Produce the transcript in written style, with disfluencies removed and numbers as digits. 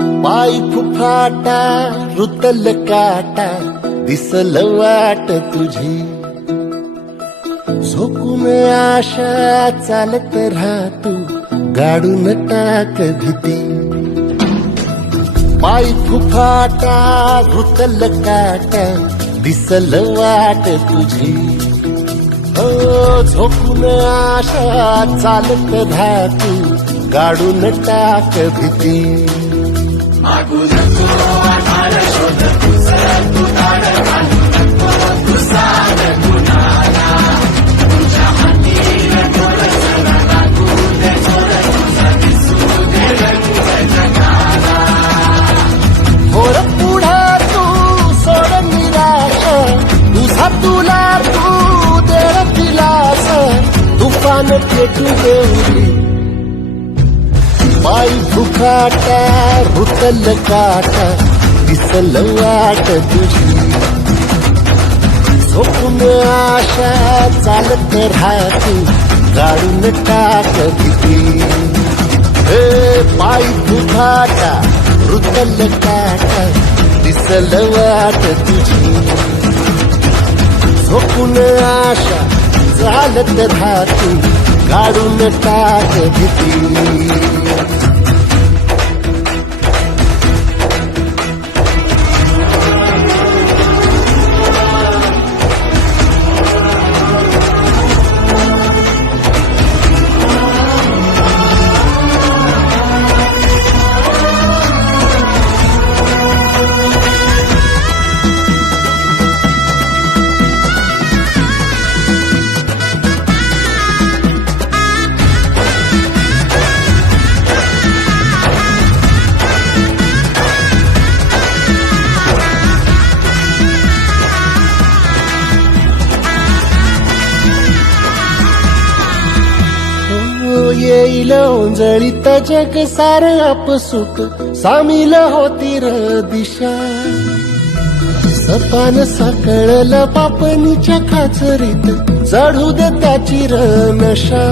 पाय फुफाटा रुतल काटा दिसल वाट तुझी झोकून आशा चालत राहतू गाडून टाक भीती पाय फुफाटा रुतल काटा दिसल वाट तुझी झोकून आशा चालत राहतू गाडून टाक भीती मागू नको आधार शोध तुझं तू ताड घालू नको तुझा गुन्हाला तुझ्या हातीन थोडस लागू दे जोर तुझा दिसू दे रंग जगाला थोर पुढे तू सोड निराश तुझा तुला तू दे दिलास तुफान पेटू देऊरी पाय फुफाटा रुतल काटा दिसल वाट तुझी झोपून आशा चालत राहतू गाडून टाक भीती पाय फुफाटा रुतल काटा दिसल वाट तुझी झोपून आशा चालत राहतू गाडून टाक भीती येईल ओंजळीत जग सार आपसुक सामील होती र दिशा सपान साकळल पापणीच्या खाचरीत चढू दे त्याची र नशा